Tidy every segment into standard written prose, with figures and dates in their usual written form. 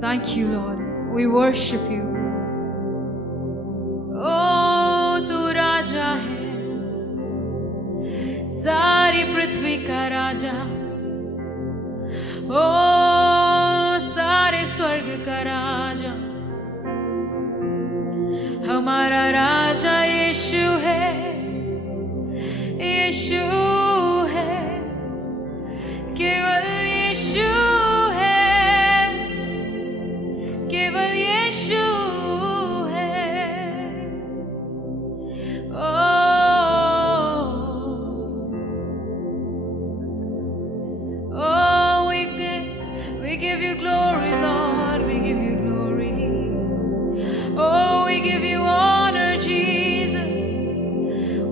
Thank you, Lord. We worship you. ओ तू राजा है, सारी पृथ्वी का राजा। ओ सारे स्वर्ग का राजा। हमारा राजा यीशु है, यीशु है, केवल यीशु है, केवल यीशु है। Oh, we give you glory, Lord. We give you glory. Oh, we give you honor, Jesus.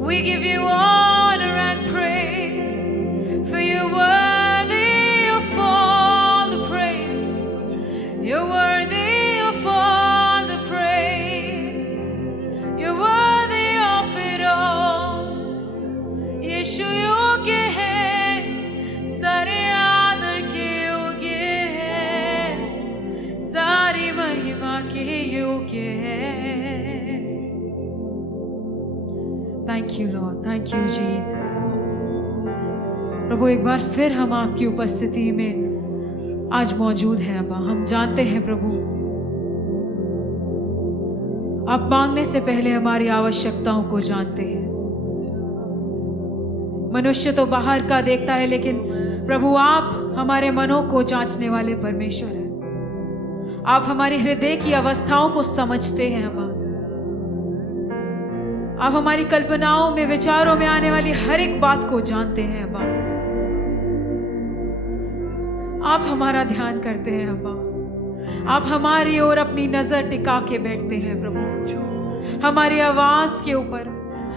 We give you honor and praise, for you're worthy of all the praise. You're worthy of all the praise. You're worthy of it all. यीशु योग्य है, सारे आदर के योग्य है, सारी महिमा के योग्य है। Thank you, Lord. Thank you, Jesus. प्रभु, एक बार फिर हम आपकी उपस्थिति में आज मौजूद हैं। अब्बा, हम जानते हैं प्रभु, आप मांगने से पहले हमारी आवश्यकताओं को जानते हैं। मनुष्य तो बाहर का देखता है, लेकिन प्रभु आप हमारे मनों को जांचने वाले परमेश्वर हैं। आप हमारे हृदय की अवस्थाओं को समझते हैं। अब्बा, आप हमारी कल्पनाओं में, विचारों में आने वाली हर एक बात को जानते हैं। अब्बा, आप हमारा ध्यान करते हैं। अब्बा, आप हमारी ओर अपनी नजर टिका के बैठते हैं। प्रभु, हमारी आवाज के ऊपर,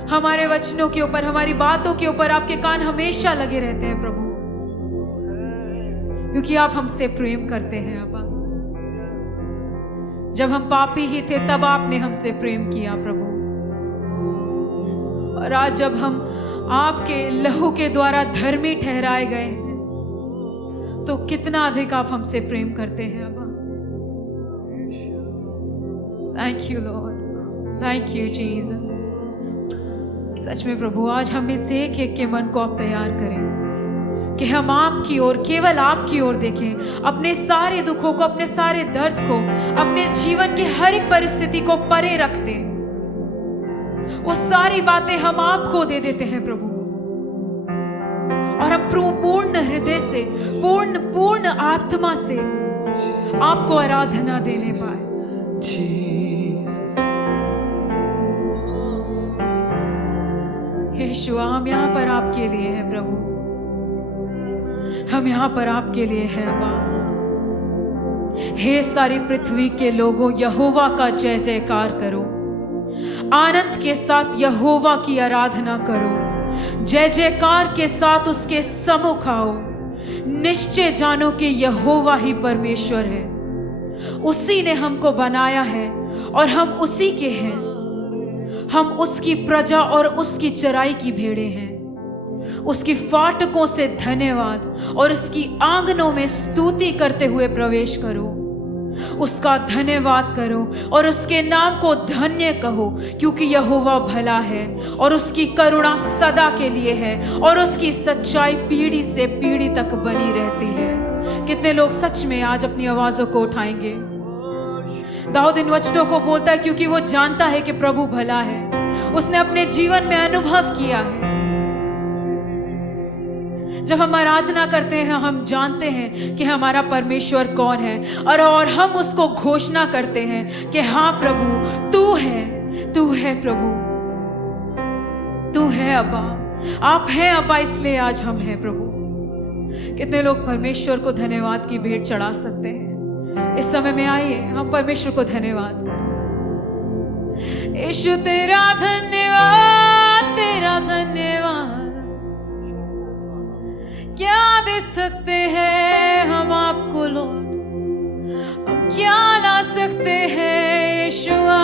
हमारे वचनों के ऊपर, हमारी बातों के ऊपर आपके कान हमेशा लगे रहते हैं प्रभु, क्योंकि आप हमसे प्रेम करते हैं। अब्बा, जब हम पापी ही थे तब आपने हमसे प्रेम किया प्रभु, और आज जब हम आपके लहू के द्वारा धर्मी ठहराए गए हैं, तो कितना अधिक आप हमसे प्रेम करते हैं। अब्बा, thank you lord, thank you Jesus. सच में प्रभु, आज हम में से एक एक के मन को आप तैयार करें कि हम आपकी ओर, केवल आपकी ओर देखें, अपने सारे दुखों को, अपने सारे दर्द को, अपने जीवन की हर एक परिस्थिति को परे रख दें। वो सारी बातें हम आपको दे देते हैं प्रभु, और हम पूर्ण हृदय से, पूर्ण आत्मा से आपको आराधना देने पाए। यीशुआ, हम यहाँ पर आपके लिए हैं प्रभु, हम यहाँ पर आपके लिए हैं। अब्बा, हे सारी पृथ्वी के लोगों, यहोवा का जय जयकार करो, आनंद के साथ यहोवा की आराधना करो, जय जयकार के साथ उसके सम्मुख आओ। निश्चय जानो कि यहोवा ही परमेश्वर है, उसी ने हमको बनाया है और हम उसी के हैं। हम उसकी प्रजा और उसकी चराई की भेड़ें हैं। उसकी फाटकों से धन्यवाद और उसकी आंगनों में स्तुति करते हुए प्रवेश करो। उसका धन्यवाद करो और उसके नाम को धन्य कहो, क्योंकि यहोवा भला है और उसकी करुणा सदा के लिए है और उसकी सच्चाई पीढ़ी से पीढ़ी तक बनी रहती है। कितने लोग सच में आज अपनी आवाजों को उठाएंगे? दाऊद इन वचनों को बोलता है क्योंकि वो जानता है कि प्रभु भला है, उसने अपने जीवन में अनुभव किया है। जब हम आराधना करते हैं, हम जानते हैं कि हमारा परमेश्वर कौन है, और हम उसको घोषणा करते हैं कि हाँ प्रभु, तू है प्रभु, तू है अब्बा, आप हैं अब्बा, इसलिए आज हम हैं प्रभु। कितने लोग परमेश्वर को धन्यवाद की भेंट चढ़ा सकते हैं? इस समय में आइए हम परमेश्वर को धन्यवाद करें। यीशु तेरा धन्यवाद, तेरा धन्यवाद, क्या दे सकते हैं हम आपको लौट, हम क्या ला सकते हैं यीशुआ,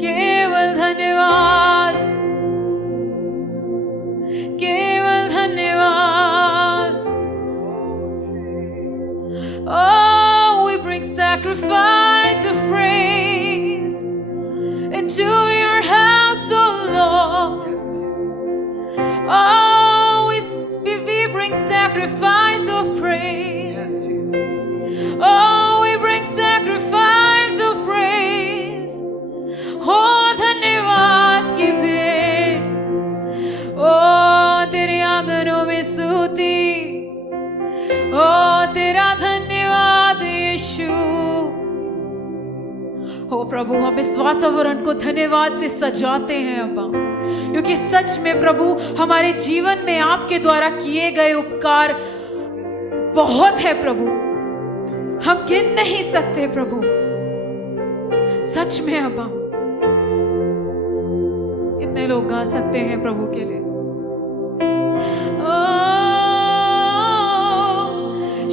केवल धन्यवाद, केवल धन्यवाद। bring sacrifice of praise. Yes, Jesus. Oh, we bring sacrifice of praise. Oh, धन्यवाद की भेंट. Oh, तेरे आंगनों में स्तुति. Oh, तेरा धन्यवाद यीशु. हो प्रभु, हम इस वातावरण को धन्यवाद से सजाते हैं अब्बा, क्योंकि सच में प्रभु हमारे जीवन में आपके द्वारा किए गए उपकार बहुत है प्रभु, हम गिन नहीं सकते प्रभु. सच में अब्बा, कितने लोग गा सकते हैं प्रभु के लिए. ओ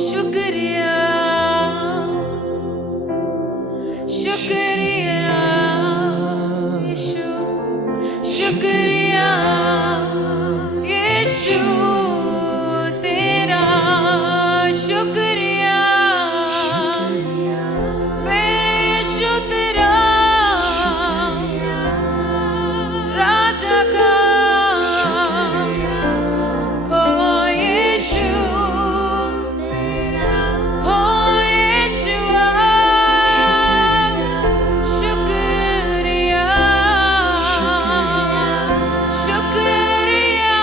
शुक्रिया, शुक्रिया यीशु, शुक्रिया यीशु तेरा, शुक्रिया मेरे यीशु तेरा, राजा का ओ यीशु तेरा, ओ यीशुआ शुक्रिया, शुक्रिया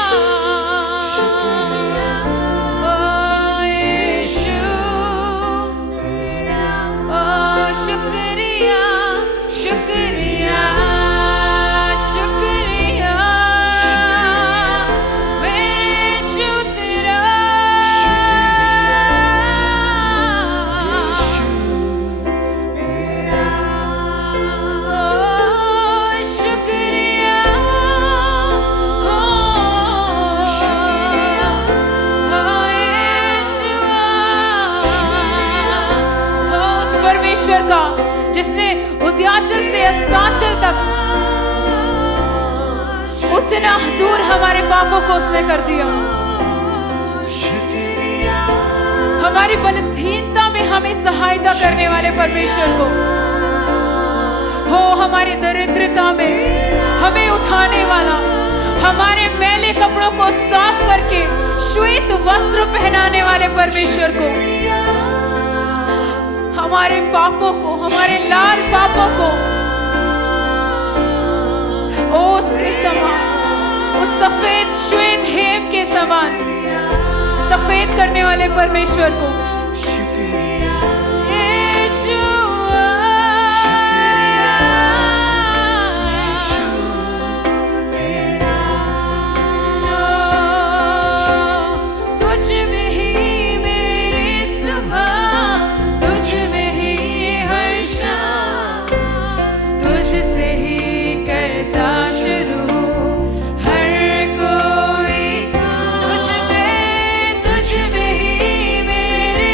ओ यीशु तेरा, ओ शुक्रिया, शुक्रिया शुक्रिया मेरे यीशु तेरा, ओ शुक्रिया, ओ यीशुआ, ओ उस परमेश्वर का जिसने उद्याचल से अस्ताचल तक उतना दूर हमारे पापों को उसने कर दिया. हमारी बलहीनता में हमें सहायता करने वाले परमेश्वर को, हो हमारी दरिद्रता में हमें उठाने वाला, हमारे मैले कपड़ों को साफ करके श्वेत वस्त्र पहनाने वाले परमेश्वर को, हमारे पापों को, हमारे लाल पापों को ओस के समान, उस सफेद श्वेत हेम के समान सफेद करने वाले परमेश्वर को, यीशुआ, तुझ में ही मेरी सुबह, तुझ में ही हर शाम, तुझसे ही करता शुरू हर कोई काम. तुझ में ही मेरी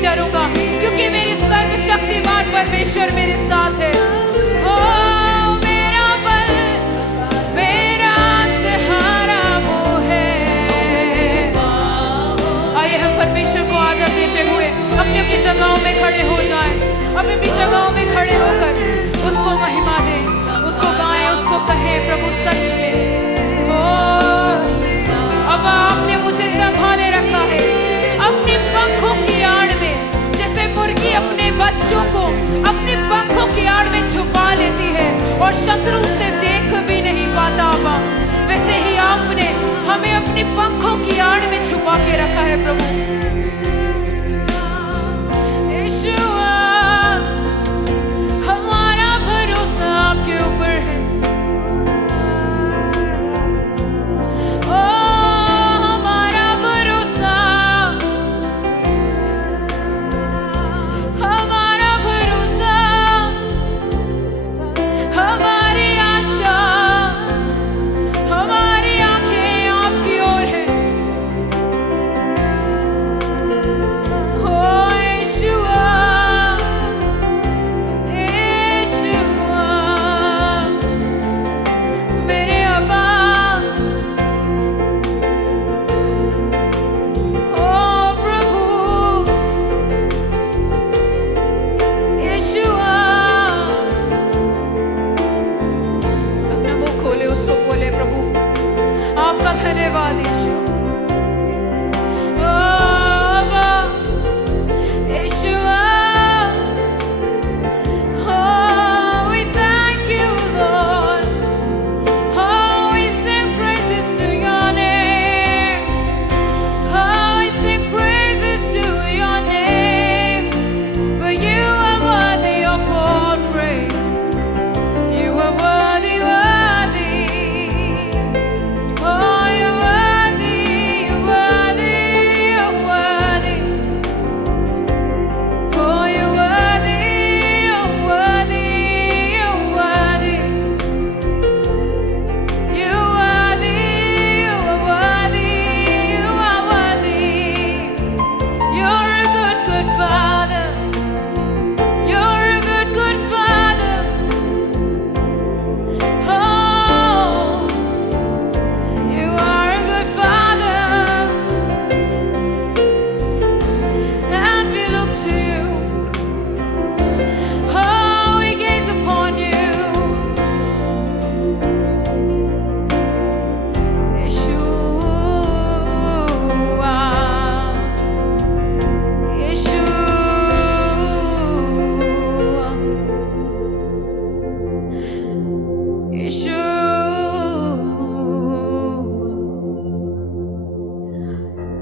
नहीं डरूंगा, क्योंकि मेरी सर्वशक्तिमान परमेश्वर मेरे साथ है। ओ मेरा बल, मेरा सहारा वो है। आइए हम परमेश्वर को आदर देते हुए अपनी अपनी जगहों में खड़े हो जाएं, अपनी अपनी जगहों में खड़े होकर उसको महिमा दें, उसको गाएं, उसको कहें, प्रभु सच में ओ अब आपने मुझे संभाले रखा है अपने पंखों की आड़ में। जैसे मुर्गी अपने बच्चों को अपने पंखों की आड़ में छुपा लेती है और शत्रु उसे देख भी नहीं पाता, अब्बा वैसे ही आपने हमें अपने पंखों की आड़ में छुपा के रखा है प्रभु। यीशुआ हमारा भरोसा आपके ऊपर है। धन्यवाद यीशु।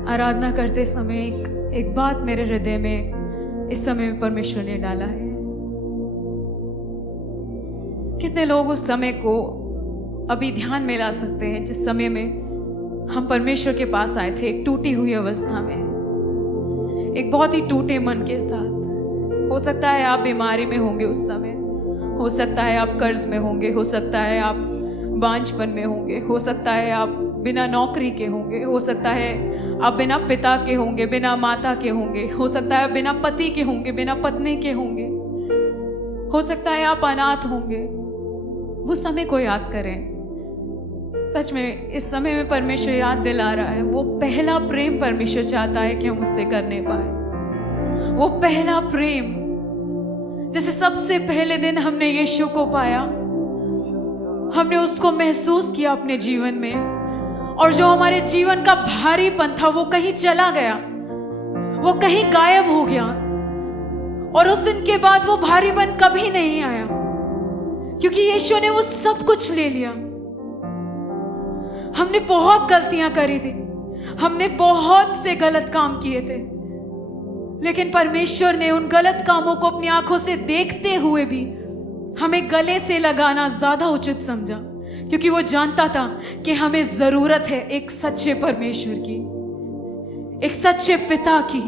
आराधना करते समय एक बात मेरे हृदय में इस समय में परमेश्वर ने डाला है। कितने लोग उस समय को अभी ध्यान में ला सकते हैं जिस समय में हम परमेश्वर के पास आए थे, एक टूटी हुई अवस्था में, एक बहुत ही टूटे मन के साथ। हो सकता है आप बीमारी में होंगे उस समय, हो सकता है आप कर्ज में होंगे, हो सकता है आप बांझपन में होंगे, हो सकता है आप बिना नौकरी के होंगे, हो सकता है आप बिना पिता के होंगे, बिना माता के होंगे, हो सकता है बिना पति के होंगे, बिना पत्नी के होंगे, हो सकता है आप अनाथ होंगे। उस समय को याद करें। सच में इस समय में परमेश्वर याद दिला रहा है, वो पहला प्रेम परमेश्वर चाहता है कि हम उससे करने पाए। वो पहला प्रेम, जैसे सबसे पहले दिन हमने यीशु को पाया, हमने उसको महसूस किया अपने जीवन में, और जो हमारे जीवन का भारीपन था वो कहीं चला गया, वो कहीं गायब हो गया, और उस दिन के बाद वो भारीपन कभी नहीं आया, क्योंकि यीशु ने वो सब कुछ ले लिया। हमने बहुत गलतियां करी थी, हमने बहुत से गलत काम किए थे, लेकिन परमेश्वर ने उन गलत कामों को अपनी आंखों से देखते हुए भी हमें गले से लगाना ज्यादा उचित समझा, क्योंकि वो जानता था कि हमें जरूरत है एक सच्चे परमेश्वर की, एक सच्चे पिता की।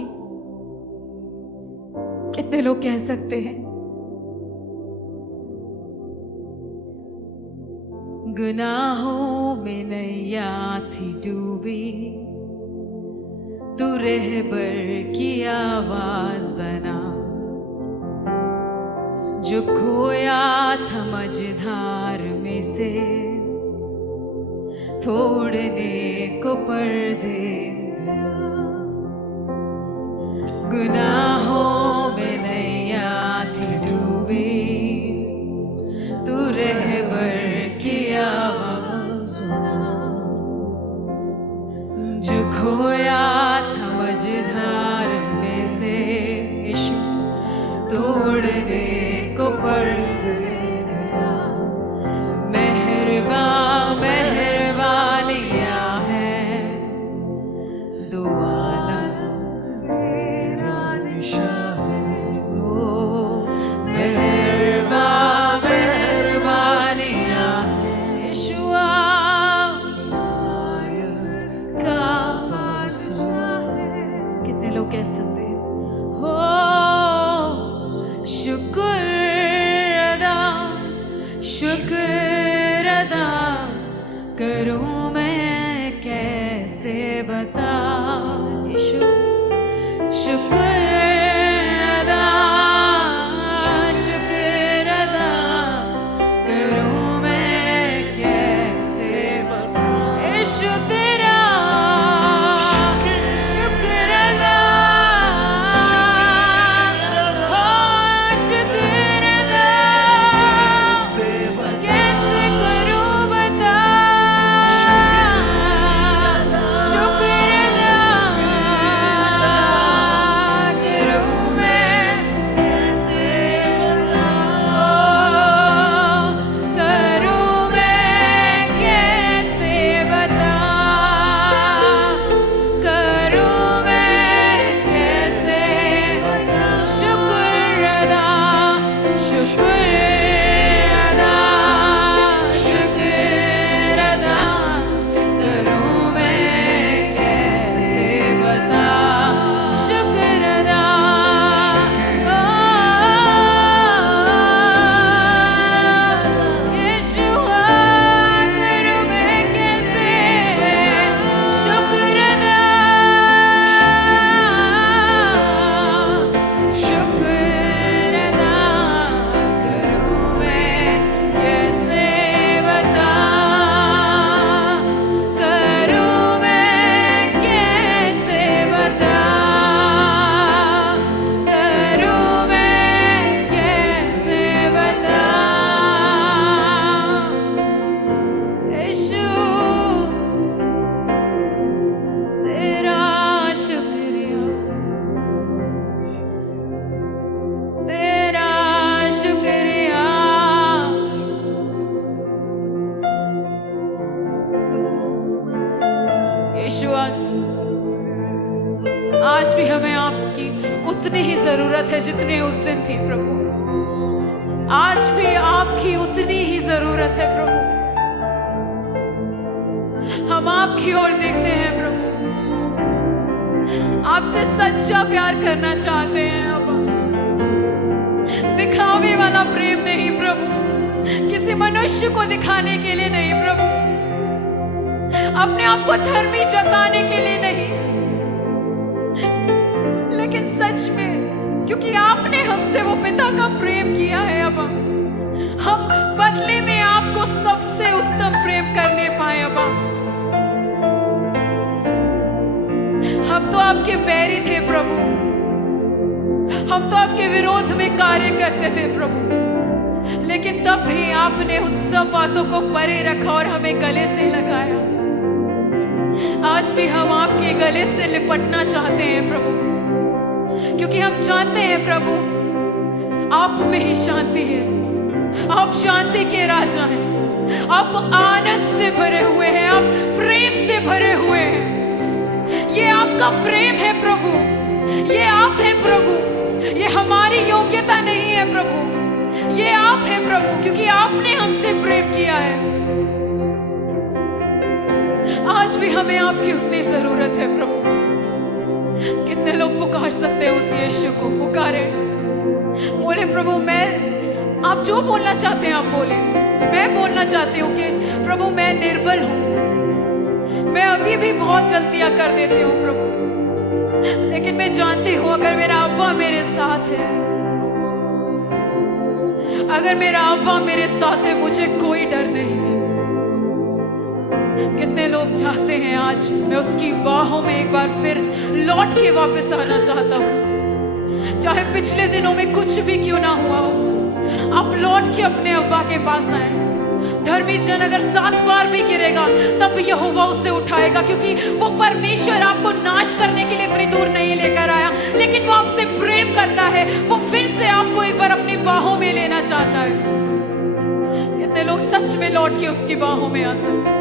कितने लोग कह सकते हैं गुनाहों में नैया थी डूबी, तू रहबर की आवाज जो खोया था मझधार में से तोड़ने को पर्दे गुनाहों में नैया थी डूबी तू रहबर की आवाज़ सुना जो खोया था मझधार में से यीशु तोड़ने को पर्दे मेहरबानियाँ है दो आलम तेरा निशान है ओ मेहरबानियाँ है यीशुआ का बादशाह है। कितने लोग कह सकते हैं हो शुक्र अदा करूं मैं कैसे बता यीशु शुक्र अदा करूं मैं कैसे बता यीशु तेरा शुक्र अदा हो शुक्र अदा कैसे करूं बता शुक्र अदा करूं मैं कैसे बता करूं मैं कैसे बता करूं मैं कैसे बता शुक्र अदा करूं मैं कैसे बता शुक्र अदा यीशुआ करूं मैं कैसे शुक्र अदा करूं मैं कैसे बता करूं मैं कैसे बता करूं मैं कैसे बता यीशु तेरा शुक्रिया तेरा शुक्रिया यीशुआ आज भी हमें आपकी उतनी ही जरूरत है जितनी उस दिन थी प्रभु आज भी आपकी उतनी ही जरूरत है प्रभु हम आपकी ओर देखते हैं प्रभु आपसे सच्चा प्यार करना चाहते हैं अब दिखावे वाला प्रेम नहीं प्रभु किसी मनुष्य को दिखाने के लिए नहीं प्रभु अपने आप को धर्मी जताने के लिए नहीं लेकिन सच में क्योंकि आपने हमसे वो पिता का प्रेम किया है अब हम बदले में आपको सबसे उत्तम प्रेम करने पाए अब हम तो आपके बैरी थे प्रभु हम तो आपके विरोध में कार्य करते थे प्रभु लेकिन तब भी आपने उन सब बातों को परे रखा और हमें गले से लगाया आज भी हम आपके गले से लिपटना चाहते हैं प्रभु क्योंकि हम जानते हैं प्रभु आप में ही शांति है आप शांति के राजा हैं आप आनंद से भरे हुए हैं आप प्रेम से भरे हुए हैं ये आपका प्रेम है प्रभु ये आप हैं प्रभु ये हमारी योग्यता नहीं है प्रभु ये आप हैं प्रभु क्योंकि आपने हमसे प्रेम किया है आज भी हमें आपकी उतनी जरूरत है प्रभु कितने लोग पुकार सकते हैं उस यीशु को पुकारे बोले प्रभु मैं आप जो बोलना चाहते हैं आप बोले मैं बोलना चाहती हूँ कि प्रभु मैं निर्बल हूँ मैं अभी भी बहुत गलतियां कर देती हूँ प्रभु लेकिन मैं जानती हूँ अगर मेरा अब्बा मेरे साथ है अगर मेरा अब्बा मेरे साथ है मुझे कोई डर नहीं है। कितने लोग चाहते हैं आज मैं उसकी बाहों में एक बार फिर लौट के वापस आना चाहता हूँ। चाहे पिछले दिनों में कुछ भी क्यों ना हुआ हो, आप लौट के अपने अब्बा के पास आए। धर्मी जन अगर 7 बार भी गिरेगा तब यहोवा उसे उठाएगा, क्योंकि वो परमेश्वर आपको नाश करने के लिए इतनी दूर नहीं लेकर आया, लेकिन वो आपसे प्रेम करता है। वो फिर से आपको एक बार अपनी बाहों में लेना चाहता है। कितने लोग सच में लौट के उसकी बाहों में आ सकते हैं।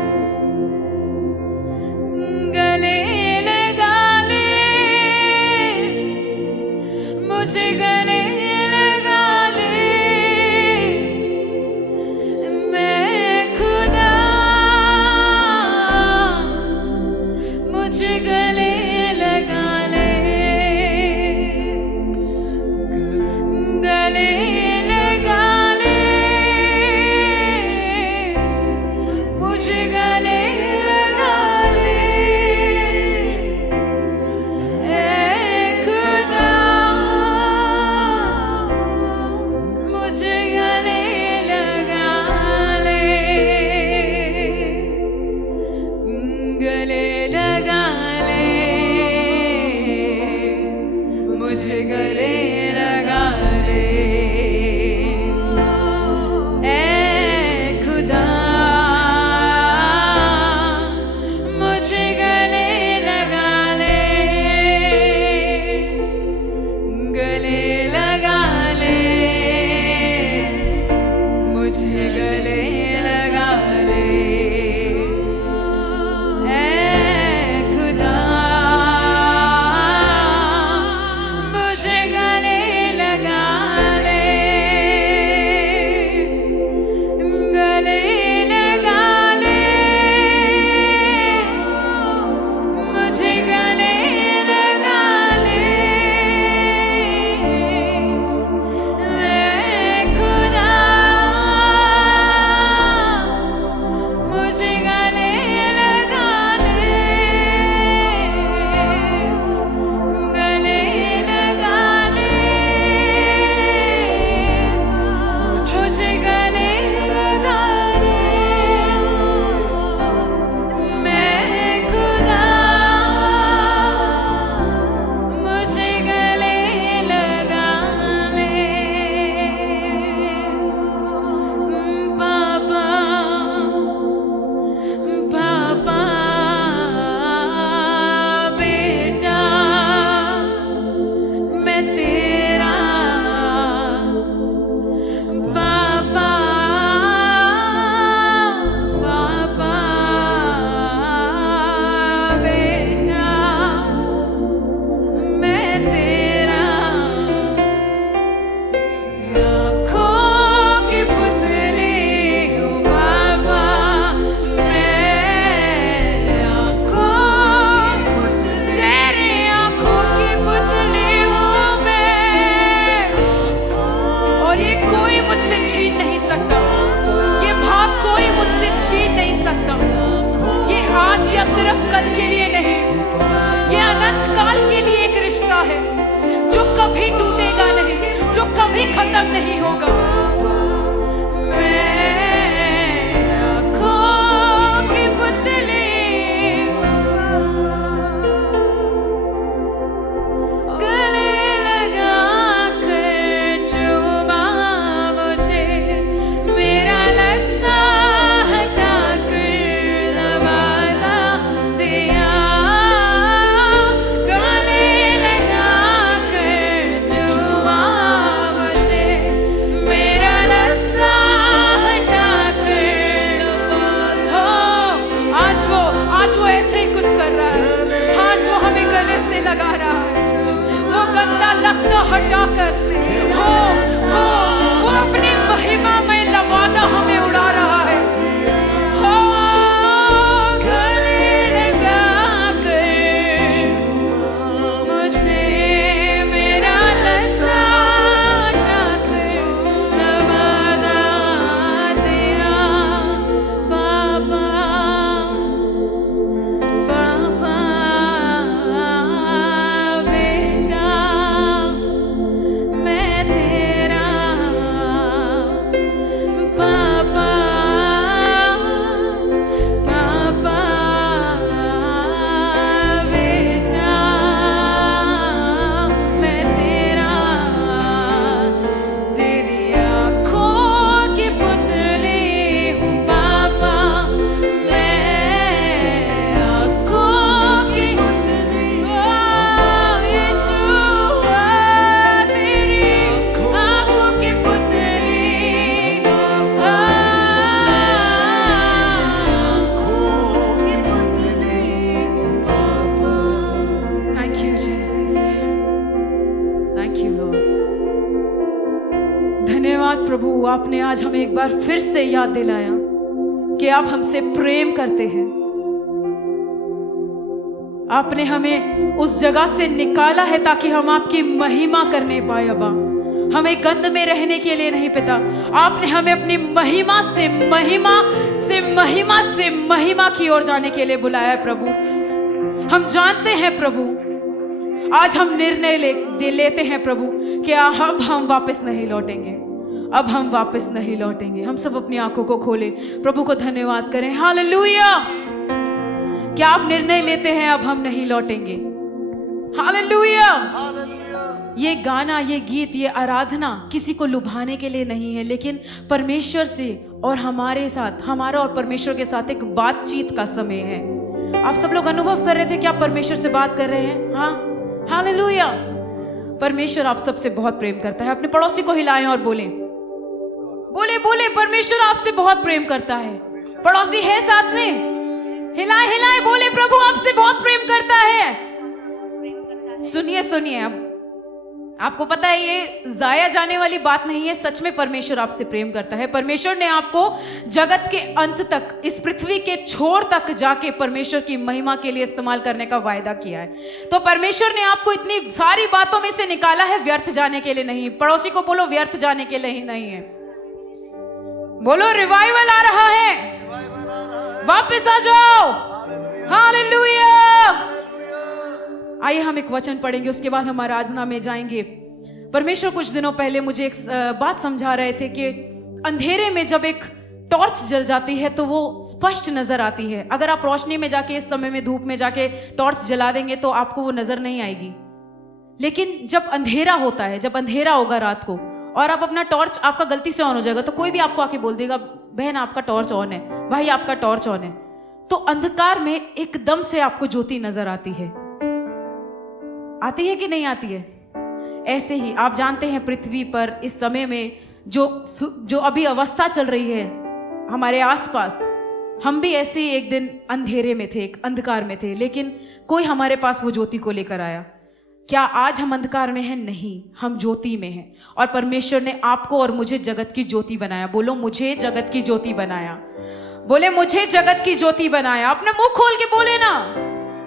गले लगा ले मुझे, गले सिर्फ कल के लिए नहीं, ये अनंत काल के लिए एक रिश्ता है जो कभी टूटेगा नहीं, जो कभी खत्म नहीं होगा। लगा रहा है वो गंदा लगता हटाकर वो अपनी महिमा में लवादा हमें उड़ा रहा है। Thank you Lord. धन्यवाद प्रभु, आपने आज हमें एक बार फिर से याद दिलाया कि आप हमसे प्रेम करते हैं। आपने हमें उस जगह से निकाला है ताकि हम आपकी महिमा करने पाए। अब्बा, हमें गंद में रहने के लिए नहीं पिता, आपने हमें अपनी महिमा से महिमा से महिमा से महिमा की ओर जाने के लिए बुलाया है प्रभु। हम जानते हैं प्रभु, आज हम निर्णय लेते हैं प्रभु कि अब हम वापस नहीं लौटेंगे, अब हम वापस नहीं लौटेंगे। हम सब अपनी आंखों को खोलें, प्रभु को धन्यवाद करें। हालेलुया। क्या आप निर्णय लेते हैं अब हम नहीं लौटेंगे? हालेलुया। ये गाना, ये गीत, ये आराधना किसी को लुभाने के लिए नहीं है, लेकिन परमेश्वर से और हमारे साथ, हमारा और परमेश्वर के साथ एक बातचीत का समय है। आप सब लोग अनुभव कर रहे थे कि आप परमेश्वर से बात कर रहे हैं? हाँ, हालेलुया। परमेश्वर आप सबसे बहुत प्रेम करता है। अपने पड़ोसी को हिलाएं और बोले बोले बोले, परमेश्वर आपसे बहुत प्रेम करता है। पड़ोसी है साथ में? हिलाए हिलाए बोले, प्रभु आपसे बहुत प्रेम करता है। सुनिए सुनिए, अब आपको पता है ये जाया जाने वाली बात नहीं है, सच में परमेश्वर आपसे प्रेम करता है। परमेश्वर ने आपको जगत के अंत तक, इस पृथ्वी के छोर तक जाके परमेश्वर की महिमा के लिए इस्तेमाल करने का वायदा किया है। तो परमेश्वर ने आपको इतनी सारी बातों में से निकाला है, व्यर्थ जाने के लिए नहीं। पड़ोसी को बोलो, व्यर्थ जाने के लिए नहीं है। बोलो, रिवाइवल आ रहा है, वापस आ जाओ। हालेलुया। आइए हम एक वचन पढ़ेंगे, उसके बाद हम आराधना में जाएंगे। परमेश्वर कुछ दिनों पहले मुझे एक बात समझा रहे थे कि अंधेरे में जब एक टॉर्च जल जाती है तो वो स्पष्ट नजर आती है। अगर आप रोशनी में जाके, इस समय में धूप में जाके टॉर्च जला देंगे तो आपको वो नजर नहीं आएगी। लेकिन जब अंधेरा होता है, जब अंधेरा होगा रात को और आप अपना टॉर्च, आपका गलती से ऑन हो जाएगा, तो कोई भी आपको आके बोल देगा, बहन आपका टॉर्च ऑन है, भाई आपका टॉर्च ऑन है, तो अंधकार में एकदम से आपको ज्योति नजर आती है। आती है कि नहीं आती है? ऐसे ही आप जानते हैं पृथ्वी पर इस समय में जो अभी अवस्था चल रही है हमारे आसपास, हम भी ऐसे ही एक दिन अंधेरे में थे, एक अंधकार में थे, लेकिन कोई हमारे पास वो ज्योति को लेकर आया। क्या आज हम अंधकार में हैं? नहीं, हम ज्योति में हैं। और परमेश्वर ने आपको और मुझे जगत की ज्योति बनाया। बोलो, मुझे जगत की ज्योति बनाया। बोले, मुझे जगत की ज्योति बनाया। अपने मुंह खोल के बोले ना,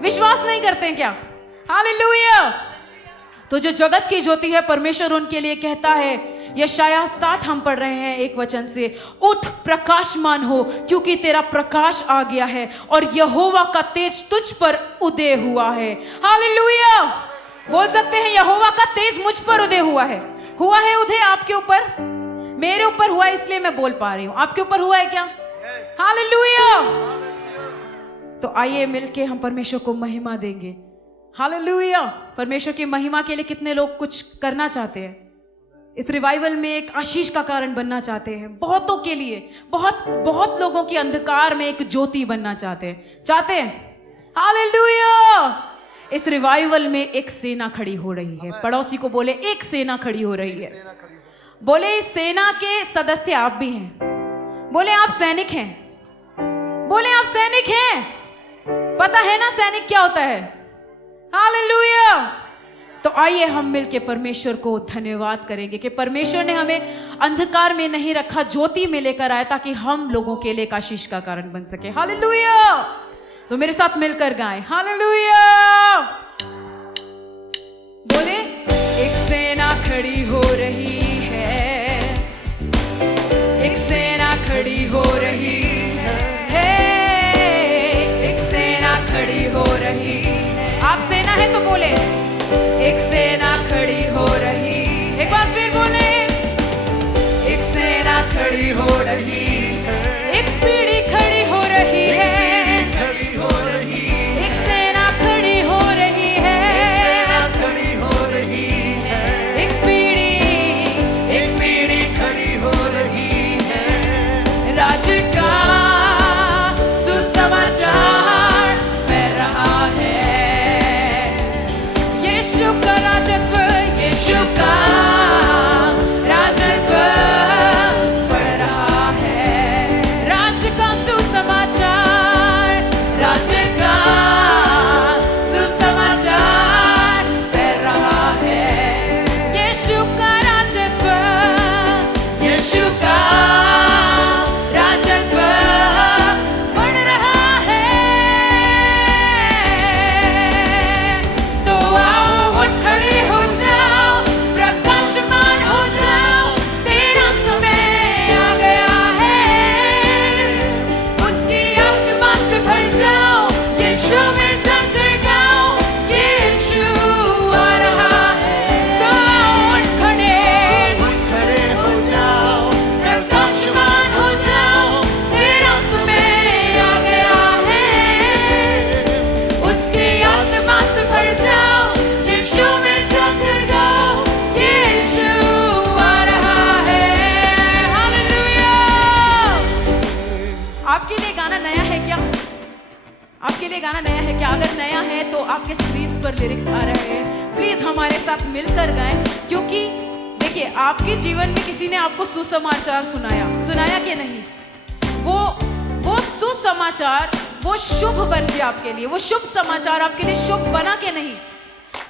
विश्वास नहीं करते हैं क्या? हालेलुया। तो जो जगत की ज्योति है, परमेश्वर उनके लिए कहता है, यशायाह 60 हम पढ़ रहे हैं एक वचन से, उठ प्रकाशमान हो क्योंकि तेरा प्रकाश आ गया है और यहोवा का तेज तुझ पर उदय हुआ है। हालेलुया। बोल सकते हैं, यहोवा का तेज मुझ पर उदय हुआ है। हुआ है उदय आपके ऊपर? मेरे ऊपर हुआ है, इसलिए मैं बोल पा रही हूं। आपके ऊपर हुआ है क्या? हालेलुया। तो आइए मिलके हम परमेश्वर को महिमा देंगे। हालेलुया। परमेश्वर की महिमा के लिए कितने लोग कुछ करना चाहते हैं? इस रिवाइवल में एक आशीष का कारण बनना चाहते हैं। बहुतों के लिए, बहुत लोगों के अंधकार में एक ज्योति बनना चाहते हैं। हालेलुया। इस रिवाइवल में एक सेना खड़ी हो रही है। पड़ोसी को बोले, एक सेना खड़ी हो रही है। बोले, इस सेना के सदस्य आप भी हैं। बोले, आप सैनिक हैं। बोले, आप सैनिक हैं। पता है ना सैनिक क्या होता है? हालेलुया। तो आइए हम मिलके परमेश्वर को धन्यवाद करेंगे कि परमेश्वर ने हमें अंधकार में नहीं रखा, ज्योति में लेकर आया ताकि हम लोगों के लिए एक आशीष का कारण बन सके। हालेलुया। तो मेरे साथ मिलकर गाएं, हालेलुया। बोले, एक सेना खड़ी हो रही है, एक सेना खड़ी हो रही है, एक सेना खड़ी हो रही है। आप सेना है तो बोले, एक सेना खड़ी हो रही। एक बार फिर बोले, एक सेना खड़ी हो रही है, एक पीढ़ी खड़ी हो रही है, एक सेना खड़ी हो रही है, एक पीढ़ी खड़ी हो रही है। राज का सुसमाचार फैल रहा है, यीशु का राजत्व आपके स्क्रीन्स पर लिरिक्स आ रहे हैं, प्लीज हमारे साथ मिलकर गाएं, क्योंकि देखिए आपके जीवन में किसी ने आपको सुसमाचार सुनाया कि नहीं? वो सुसमाचार, वो शुभ बन गया आपके लिए, वो शुभ समाचार आपके लिए शुभ बना के नहीं?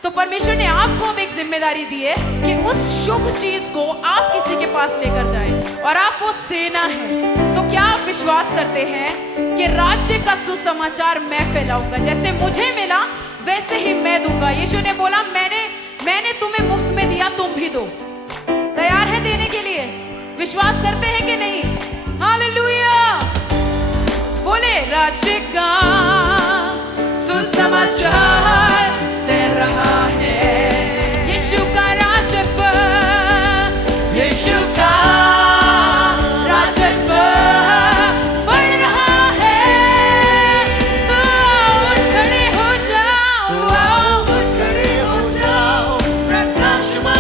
तो परमेश्वर ने आपको अब एक जिम्मेदारी दी है कि उस शुभ चीज को आप किसी के पास लेकर जाएं, और आप वो सेना है। तो क्या आप विश्वास करते हैं कि राज्य का सुसमाचार मैं फैलाऊंगा? जैसे मुझे मिला वैसे ही मैं दूंगा। यीशु ने बोला मैंने तुम्हें मुफ्त में दिया, तुम भी दो। तैयार है देने के लिए? विश्वास करते हैं कि नहीं? हालेलुया। बोले राज्य का सुसमाचार फैल रहा है, यीशु का राजत्व, यीशु का राजत्व बढ़ रहा है। तो उठ खड़े हो जाओ, उठ खड़े हो जाओ, प्रकाशमान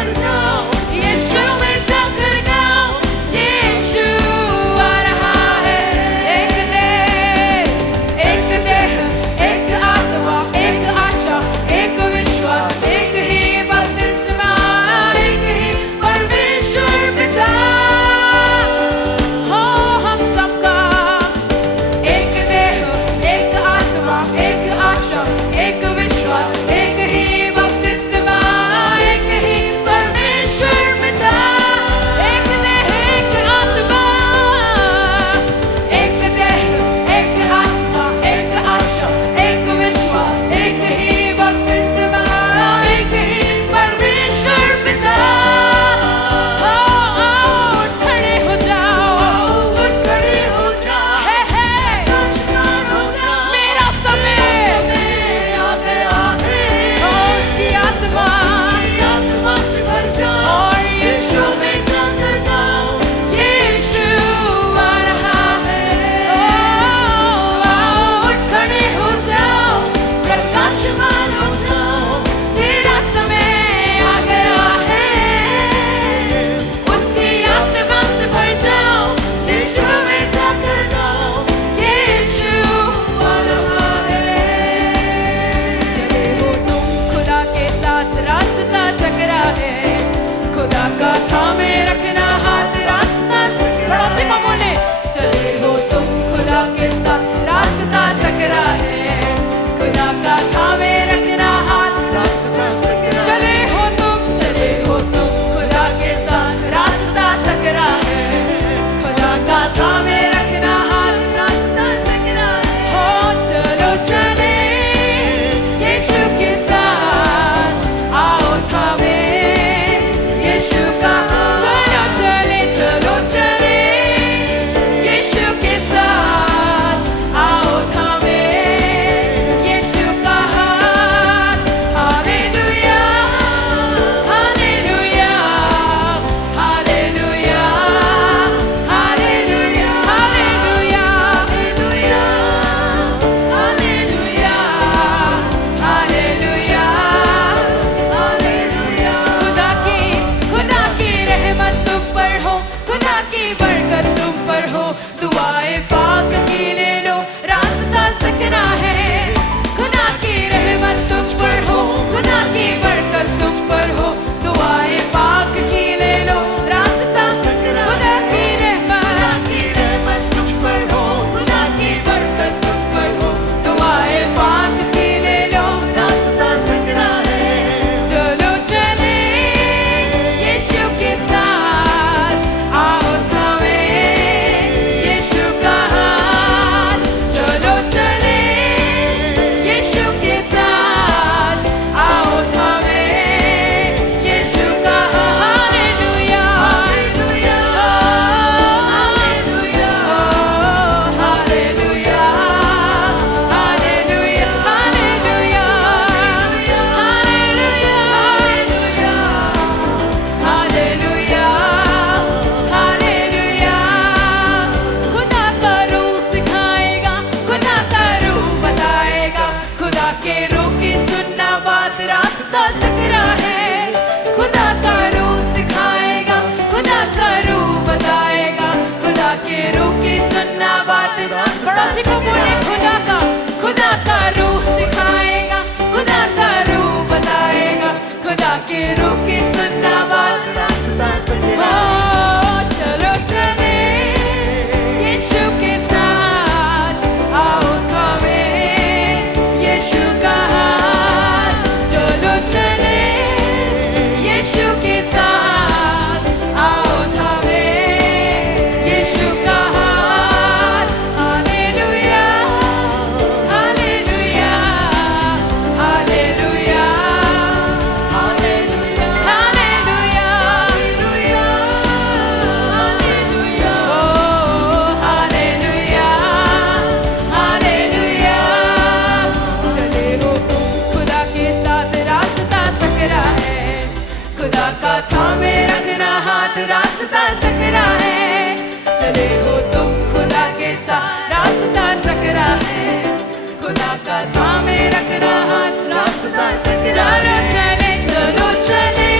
भर जाओ, यीशु में जाकर गाओ, यीशु आ रहा है। एक देह, एक आत्मा, एक आशा, एक विश्वास, एक ही बपतिस्मा, एक ही परमेश्वर पिता। हो हम सबका एक देह, एक आत्मा, एक आशा, एक विश्वास, एक ही बपतिस्मा, एक ही परमेश्वर पिता। एक देह, एक आत्मा, एक देह, एक आत्मा, एक आशा, एक विश्वास, एक ही बपतिस्मा, एक ही परमेश्वर पिता। उठ खड़े हो जाओ, उठ खड़े हो जाओ, है आकाशमान हो जाओ, मेरा समय आ गया है। उसकी आत्मा आत्मा से भर जाओ, और यीशु में जाकर गाओ, यीशु आ रहा है। उठ खड़े हो जाओ, प्रकाशमान हो जाओ, तेरा समय आ गया है। उसकी आत्मा से भर जाओ, यीशु में जाकर गाओ, यीशु आ रहा है। चले हो तुम खुदा के साथ, रास्ता सकरा है। खुदा का थामे रखना हाथ, रास्ता सकरा। पड़ोसी को बोले, चले हो तुम खुदा के साथ, रास्ता सकरा है। खुदा का थामे रखना हाथ, रास्ता सकरा है। चले हो तुम खुदा के साथ, रास्ता सकरा है। खुदा का थामे रखना हाथ, रास्ता सकरा है। हो चलो चले यीशु के साथ, आओ थामे यीशु का हाथ। चलो चले यीशु के साथ, आओ थामे यीशु का हाथ। Hallelujah, hallelujah, hallelujah, hallelujah, hallelujah, hallelujah, hallelujah, hallelujah. खुदा की रहमत तुम पर हो, खुदा की बरकत तुम पर हो। दुआएं पाक की ले लो, रास्ता सकरा है। खुदा की रहमत तुम पर हो, खुदा की बरकत तुम पर हो। दुआएं पाक की ले लो, रास्ता सकरा। खुदा की रहमत की रहमत तुझ पर हो, खुदा की बरकत तुम पर हो। दुआएं पाक की ले लो, रास्ता सकरा है। चलो चले यीशु के साथ, आओ थामे यीशु का हाथ। चलो चले यीशु के साथ, आओ थामे यीशु का हाथ। Hallelujah, hallelujah, hallelujah, hallelujah, hallelujah, hallelujah, hallelujah, hallelujah. खुदा का रूह सिखाएगा, खुदा का रूह बताएगा। खुदा के रूह की सुनना बात, रास्ता सकरा है। खुदा का रूह सिखाएगा, खुदा का रूह बताएगा। खुदा के रूह की सुनना बात, पड़ोसी को बोले, खुदा का रूह सिखाएगा, खुदा का रूह बताएगा। खुदा के रूह की सुनना बात, रास्ता सकरा चलो चले यीशु के साथ, आओ थामे यीशु का हाथ। चलो चले यीशु के साथ, आओ थामे यीशु का हाथ। Hallelujah, hallelujah, hallelujah, hallelujah, hallelujah, hallelujah, ओ हालेलुया, हालेलुया। चले हो तुम खुदा के साथ, रास्ता सकरा है। खुदा का थामे रखना हाथ, रास्ता सकरा है। चले हो तुम खुदा के साथ, रास्ता सकरा है। खुदा का थामे रखना हाथ, रास्ता सकरा है। चलो चले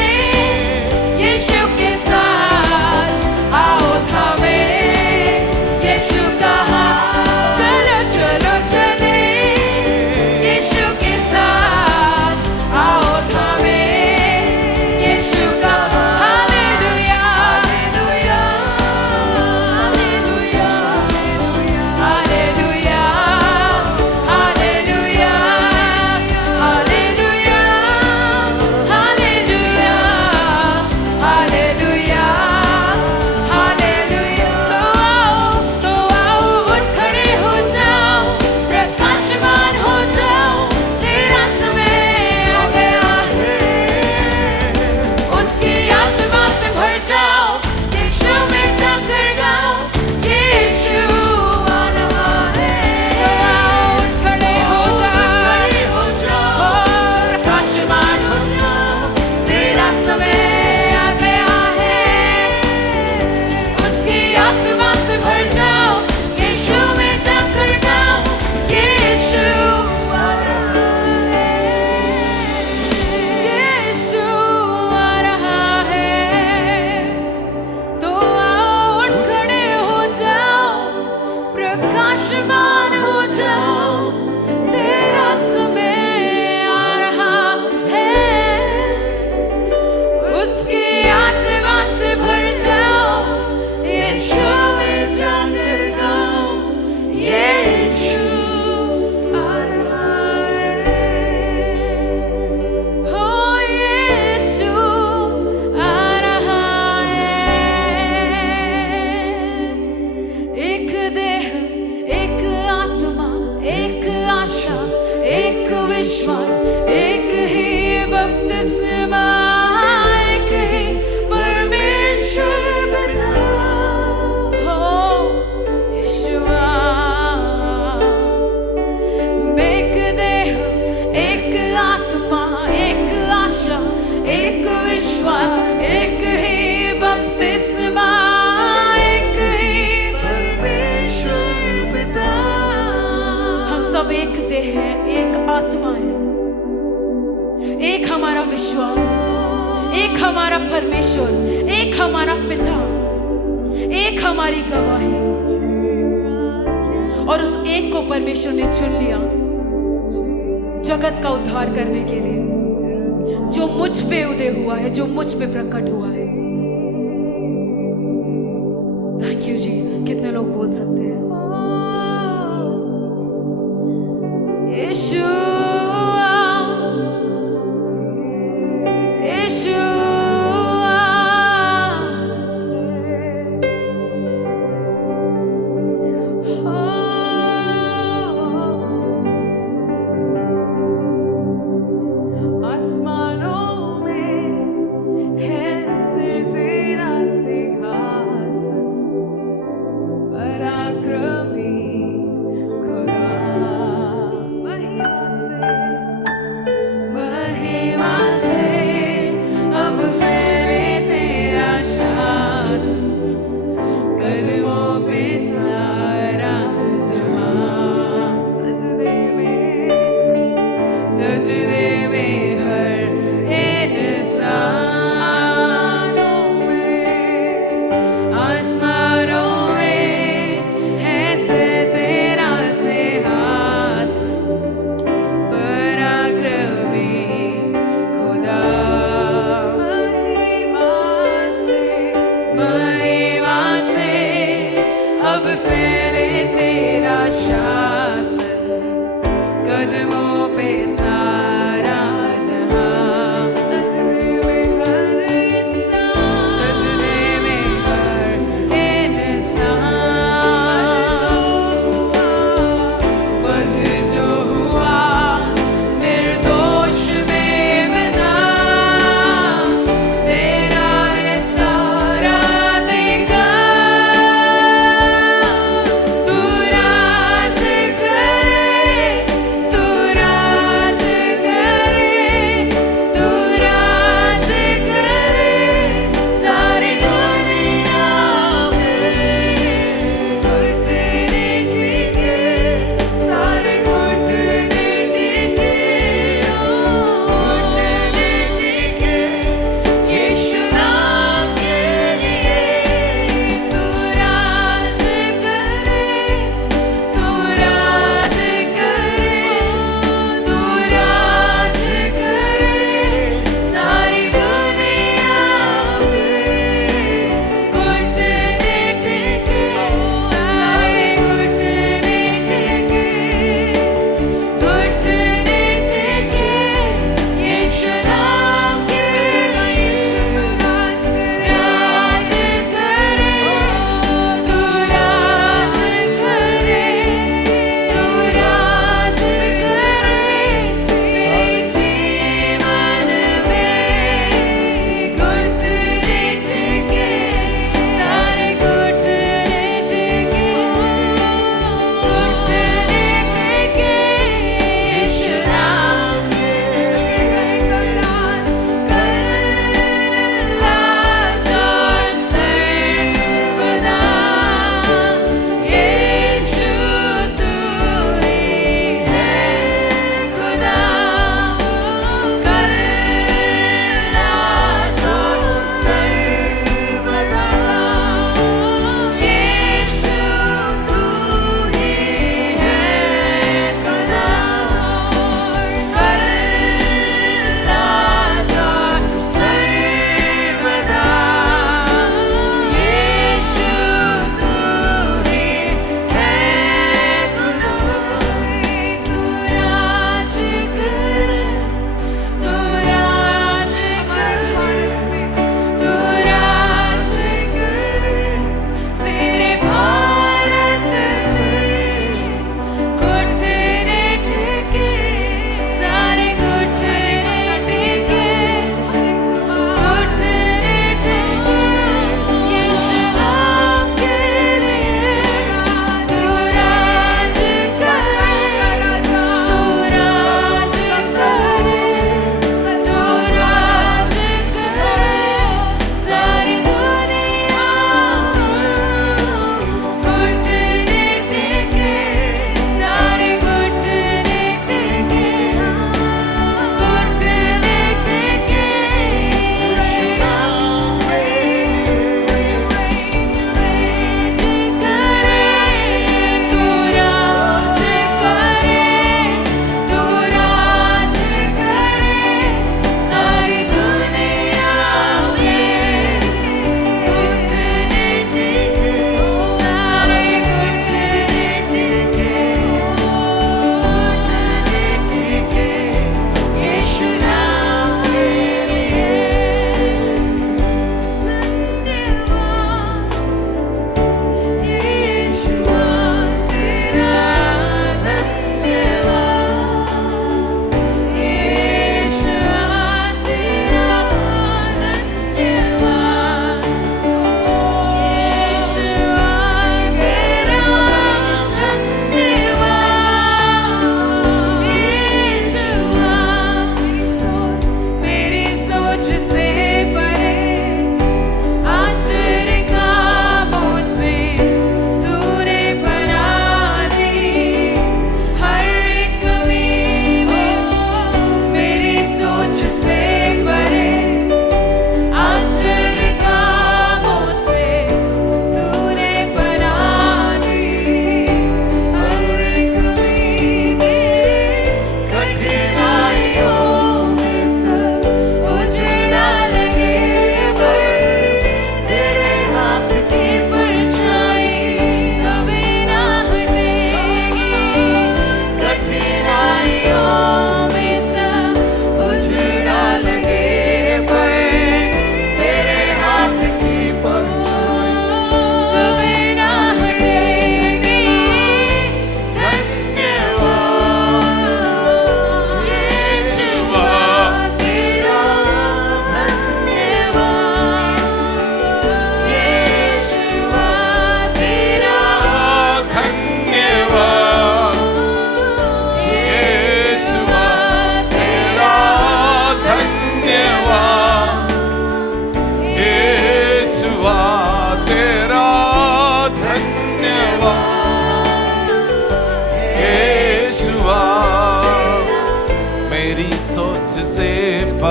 बपतिस्मा एक ही परमेश्वर पिता हम सब एक देह है, एक आत्मा है, एक हमारा विश्वास, एक हमारा परमेश्वर, एक हमारा पिता, एक हमारी गवाही। और उस एक को परमेश्वर ने चुन लिया जगत का उद्धार करने के लिए, जो मुझ पे उदय हुआ है, जो मुझ पे प्रकट हुआ है। Thank you Jesus. कितने लोग बोल सकते हैं यीशु पराक्रमी खुदा महिमा से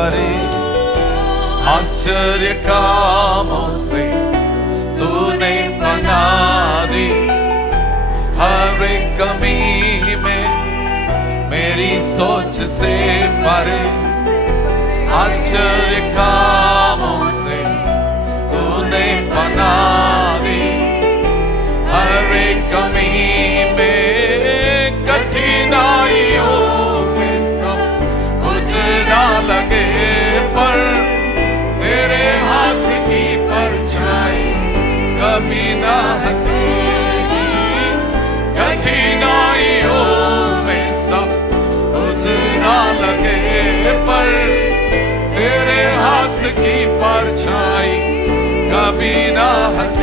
भरे, आश्चर्य कामों से तूने बना दी। हर एक कमी में मेरी सोच से परे, आश्चर्य कामों से तूने बना दी। हर एक कमी में, कठिनाइयों में सब कुछ ना लगे, पर तेरे हाथ की परछाई कभी ना हटेगी। कठिनाइयों में सब कुछ ना लगे, पर तेरे हाथ की परछाई कभी ना हटेगी।